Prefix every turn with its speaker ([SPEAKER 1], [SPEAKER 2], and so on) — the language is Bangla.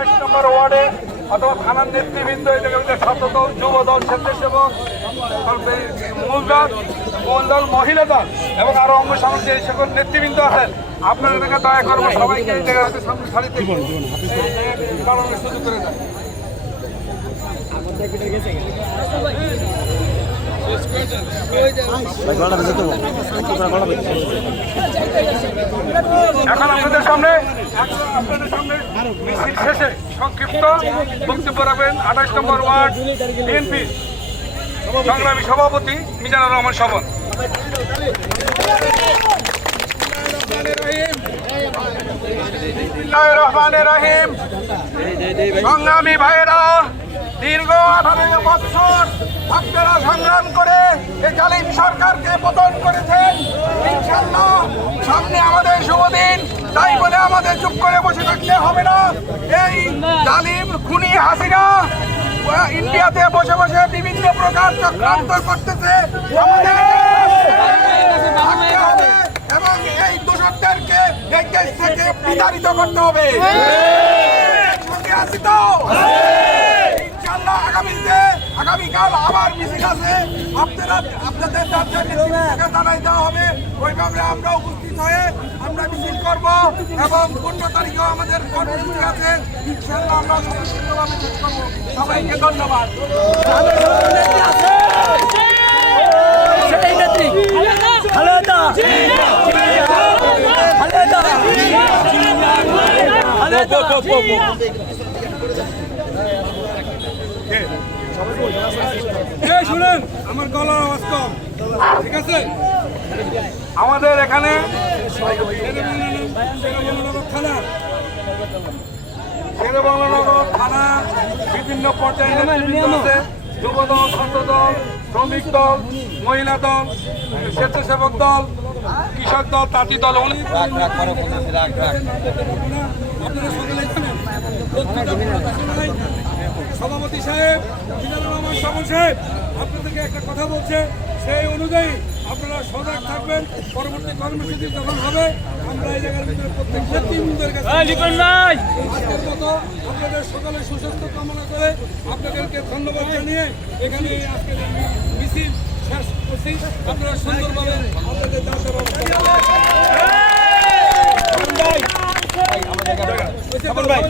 [SPEAKER 1] আঠাশ নম্বর ওয়ার্ডে অথবা থানার নেতৃবৃন্দ জায়গাতে ছাত্রদল যুব দল স্বেচ্ছাসেবক মূল দল মহিলা দল এবং আরও অঙ্গ সমাজ যে সকল নেতৃবৃন্দ আছেন, আপনারা এটাকে দয়া করব সবাইকে এই জায়গাতে সামনে সারিতে দাঁড়ানোর সুযোগ করে এখন আপনাদের সামনে মিছিল শেষে সংক্ষিপ্ত বক্তব্য রাখবেন। আঠাশ নম্বর ওয়ার্ড, বিএনপি সংগ্রামী সভাপতি মিজানুর রহমান স্বপন রহমানের রহিম। সংগ্রামী ভাইয়েরা দীর্ঘ আঠারো বছর আপনারা সংগ্রাম করে এই জালিম সরকারকে পতন করেছেন ইনশাল্লাহ সামনে আমাদের শুভ দিন তাই বলে আমাদের চুপ করে বসে থাকলে হবে না। এই জালিম খুনি হাসিনা ইন্ডিয়াতে বসে বসে বিভিন্ন প্রকার চক্রান্ত করতেছে। আমাদের এবং এই দোষকদেরকে এই দেশ থেকে বিতাড়িত করতে হবে। সঙ্গে আছি তো। ইনশাআল্লাহ আগামীতে আগামীকাল আবার মিছিল আছে। আপনারা আপনাদের জানাই দেওয়া হবে। ওইভাবে আমরা উপস্থিত হয়ে আমরা মিছিল করব এবং পনেরো তারিখেও আমাদের কর্মসূচি আছে। ইনশাআল্লাহ আমরা সুন্দরভাবে শেষ করব। সবাইকে ধন্যবাদ। শুনেন ঠিক আছে? আমাদের এখানে থানা বিভিন্ন পর্যায়ে ছাত্রদল, শ্রমিক দল, মহিলা দল, স্বেচ্ছাসেবক দল, কৃষক দল, তাঁতি দল, অনেক আপনারা সভাপতি সাহেব মিজানুর রহমান স্বপন সাহেব আপনাদেরকে একটা কথা বলছে। সেই অনুযায়ী আপনারা সজাগ থাকবেন পরবর্তী কর্মসূচি যখন হবে আমরা এই জায়গার ভিতরে প্রত্যেক নেতৃবৃন্দের কাছে আজকের মতো আপনাদের সকলের সুস্বাস্থ্য কামনা করে আপনাদেরকে ধন্যবাদ জানিয়ে এখানে আজকের এই মিছিল শেষ করছি। আপনারা সুন্দরভাবে আপনাদের করবেন।